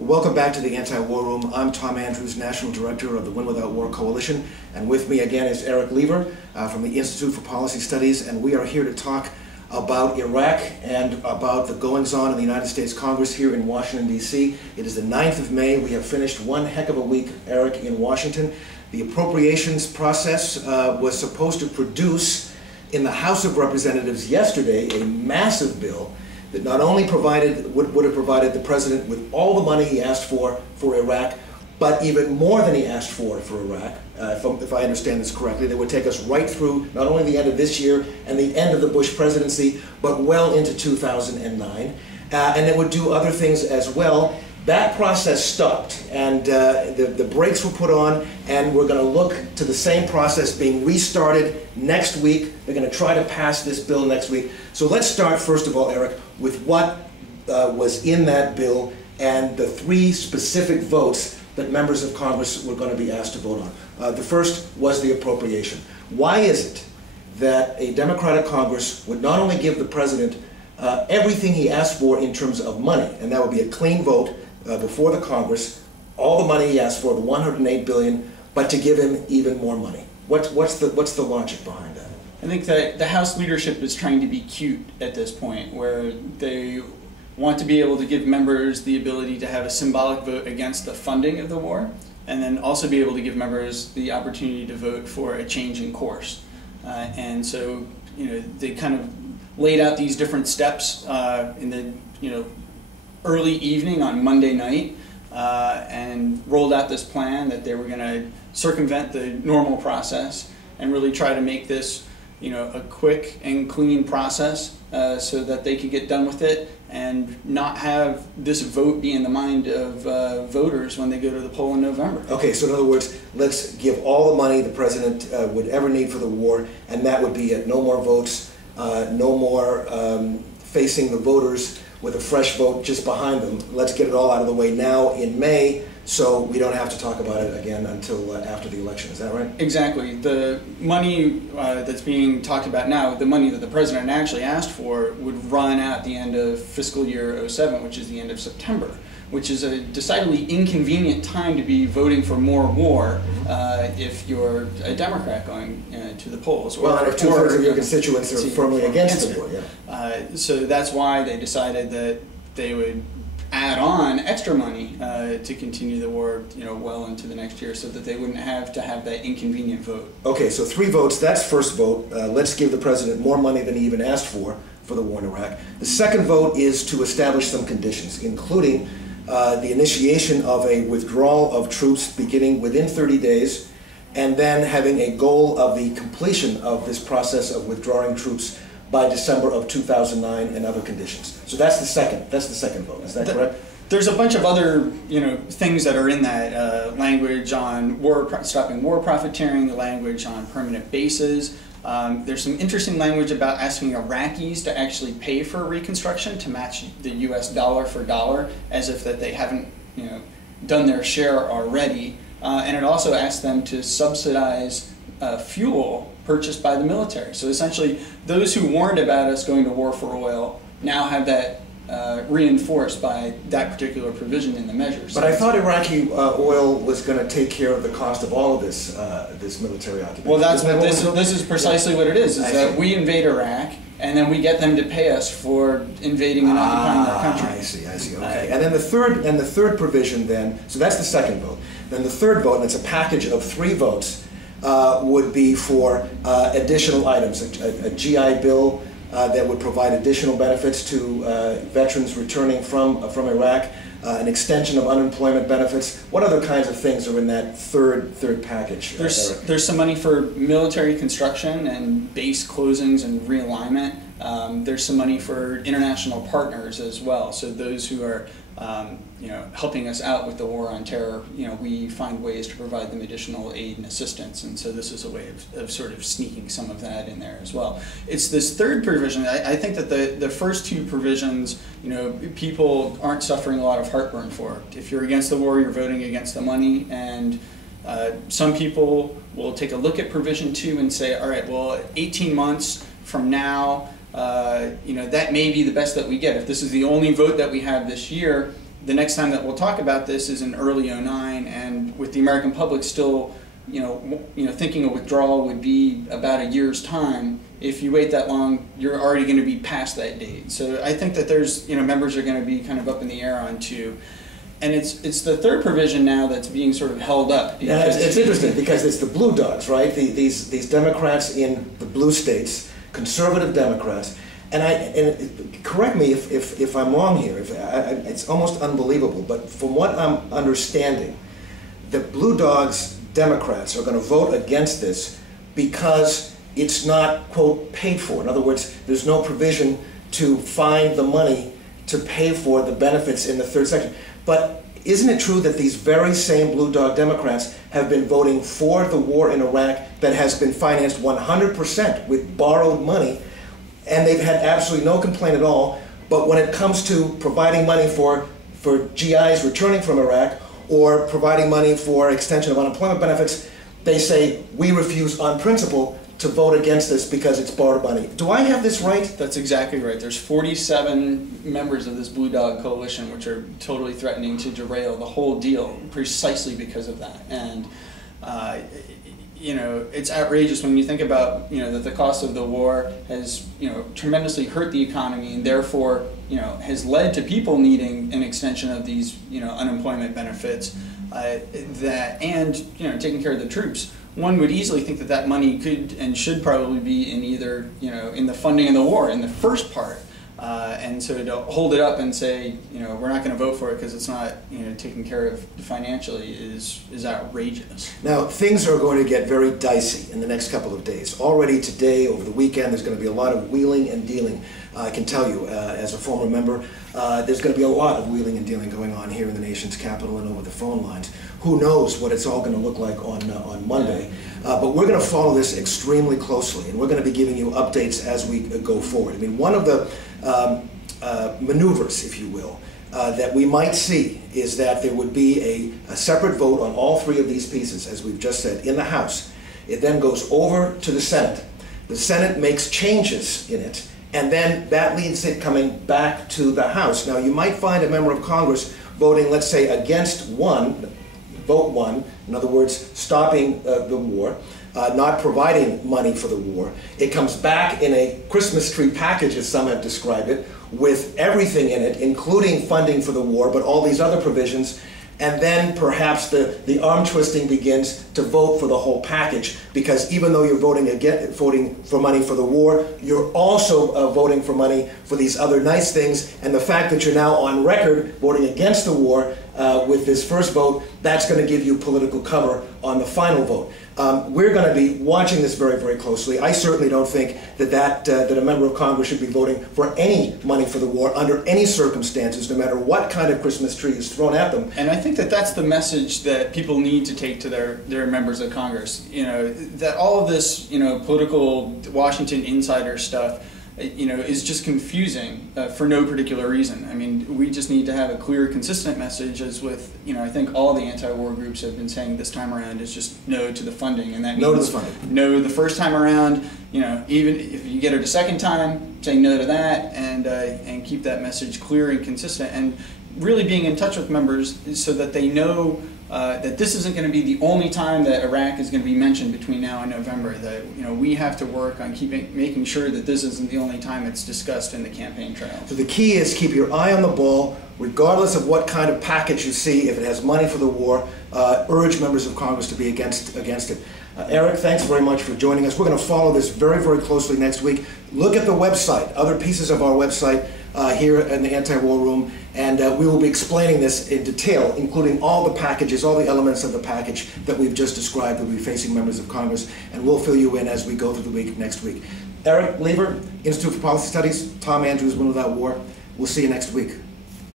Welcome back to the Anti-War Room. I'm Tom Andrews, National Director of the Win Without War Coalition, and with me again is Erik Leaver from the Institute for Policy Studies, and we are here to talk about Iraq and about the goings-on in the United States Congress here in Washington, D.C. It is the 9th of May. We have finished one heck of a week, Erik, in Washington. The appropriations process was supposed to produce in the House of Representatives yesterday a massive bill that not only would have provided the president with all the money he asked for Iraq, but even more than he asked for Iraq, if I understand this correctly. That would take us right through not only the end of this year and the end of the Bush presidency, but well into 2009. And it would do other things as well. That process stopped, and the brakes were put on, and we're going to look to the same process being restarted next week. They're going to try to pass this bill next week. So let's start, first of all, Erik, with what was in that bill and the three specific votes that members of Congress were going to be asked to vote on. The first was the appropriation. Why is it that a Democratic Congress would not only give the president everything he asked for in terms of money, and that would be a clean vote before the Congress, all the money he asked for, the $108 billion, but to give him even more money? What's the logic behind that? I think that the House leadership is trying to be cute at this point, where they want to be able to give members the ability to have a symbolic vote against the funding of the war, and then also be able to give members the opportunity to vote for a change in course. And so, they kind of laid out these different steps in the, early evening on Monday night, and rolled out this plan that they were going to circumvent the normal process and really try to make this, a quick and clean process so that they could get done with it and not have this vote be in the mind of voters when they go to the poll in November. Okay, so in other words, let's give all the money the president would ever need for the war, and that would be it. No more votes, no more facing the voters with a fresh vote just behind them. Let's get it all out of the way now in May, so we don't have to talk about it again until after the election. Is that right? Exactly. The money that's being talked about now, the money that the president actually asked for, would run out at the end of fiscal year 07, which is the end of September, which is a decidedly inconvenient time to be voting for more war if you're a Democrat going to the polls. Well, and if two-thirds of your constituents are firmly against the war, yeah. So that's why they decided that they would add on extra money to continue the war, well into the next year, so that they wouldn't have to have that inconvenient vote. Okay, so 3 votes. That's first vote. Let's give the president more money than he even asked for the war in Iraq. The second vote is to establish some conditions, including the initiation of a withdrawal of troops beginning within 30 days, and then having a goal of the completion of this process of withdrawing troops by December of 2009, and other conditions. So that's the second vote. Is that correct? There's a bunch of other things that are in that language on stopping war profiteering, the language on permanent bases. There's some interesting language about asking Iraqis to actually pay for reconstruction to match the U.S. dollar for dollar, as if that they haven't done their share already. And it also asks them to subsidize fuel purchased by the military. So essentially, those who warned about us going to war for oil now have that reinforced by that particular provision in the measures. But I thought Iraqi oil was going to take care of the cost of all of this this military occupation. Well, this is precisely what it is that we invade Iraq, and then we get them to pay us for invading and occupying their country. I see, okay. And then the third provision then, so that's the second vote. Then the third vote, and it's a package of 3 votes, would be for additional items, a GI Bill that would provide additional benefits to veterans returning from Iraq, an extension of unemployment benefits. What other kinds of things are in that third package? There's some money for military construction and base closings and realignment. There's some money for international partners as well. So those who are helping us out with the war on terror, we find ways to provide them additional aid and assistance, and so this is a way of sort of sneaking some of that in there as well. It's this third provision. I think that the first 2 provisions, people aren't suffering a lot of heartburn for. If you're against the war, you're voting against the money, and some people will take a look at provision 2 and say, all right, well, 18 months from now, that may be the best that we get. If this is the only vote that we have this year, the next time that we'll talk about this is in early '09, and with the American public still, thinking a withdrawal would be about a year's time. If you wait that long, you're already going to be past that date. So I think that there's, members are going to be kind of up in the air on two. And it's the third provision now that's being sort of held up. Yeah, it's interesting because it's the blue dogs, right? These Democrats in the blue states, conservative Democrats, and correct me if I'm wrong here. It's almost unbelievable, but from what I'm understanding, the blue dogs Democrats are going to vote against this because it's not, quote, paid for. In other words, there's no provision to find the money to pay for the benefits in the third section. But isn't it true that these very same blue dog Democrats have been voting for the war in Iraq that has been financed 100% with borrowed money, and they've had absolutely no complaint at all? But when it comes to providing money for GIs returning from Iraq or providing money for extension of unemployment benefits, they say, we refuse on principle to vote against this because it's borrowed money. Do I have this right? That's exactly right. There's 47 members of this Blue Dog Coalition which are totally threatening to derail the whole deal precisely because of that. And it's outrageous when you think about that the cost of the war has tremendously hurt the economy, and therefore has led to people needing an extension of these unemployment benefits and taking care of the troops. One would easily think that that money could and should probably be in either in the funding of the war in the first part, and so to hold it up and say we're not going to vote for it because it's not taken care of financially is outrageous. Now things are going to get very dicey in the next couple of days. Already today, over the weekend, there's going to be a lot of wheeling and dealing. I can tell you, as a former member, there's going to be a lot of wheeling and dealing going on here in the nation's capital and over the phone lines. Who knows what it's all going to look like on Monday. But we're going to follow this extremely closely, and we're going to be giving you updates as we go forward. I mean, one of the maneuvers, if you will, that we might see is that there would be a separate vote on all three of these pieces, as we've just said, in the House. It then goes over to the Senate. The Senate makes changes in it, and then that leads it coming back to the House. Now, you might find a member of Congress voting, let's say, against vote one, in other words, stopping the war, not providing money for the war. It comes back in a Christmas tree package, as some have described it, with everything in it, including funding for the war, but all these other provisions. And then perhaps the arm twisting begins to vote for the whole package, because even though you're voting for money for the war, you're also voting for money for these other nice things. And the fact that you're now on record voting against the war with this first vote, that's going to give you political cover on the final vote. We're going to be watching this very, very closely. I certainly don't think that a member of Congress should be voting for any money for the war under any circumstances, no matter what kind of Christmas tree is thrown at them. And I think that that's the message that people need to take to their members of Congress. That all of this, political Washington insider stuff, is just confusing for no particular reason. I mean, we just need to have a clear, consistent message, as with, I think all the anti-war groups have been saying this time around, is just no to the funding. And that means no to the funding. No the first time around, even if you get it a second time, saying no to that, and keep that message clear and consistent, and really being in touch with members so that they know that this isn't going to be the only time that Iraq is going to be mentioned between now and November. That we have to work on making sure that this isn't the only time it's discussed in the campaign trail. So the key is keep your eye on the ball, regardless of what kind of package you see. If it has money for the war, urge members of Congress to be against it. Erik, thanks very much for joining us. We're going to follow this very, very closely next week. Look at the website, other pieces of our website here in the Anti-War Room, and we will be explaining this in detail, including all the packages, all the elements of the package that we've just described that will be facing members of Congress, and we'll fill you in as we go through the week next week. Erik Leaver, Institute for Policy Studies, Tom Andrews, Win Without War. We'll see you next week.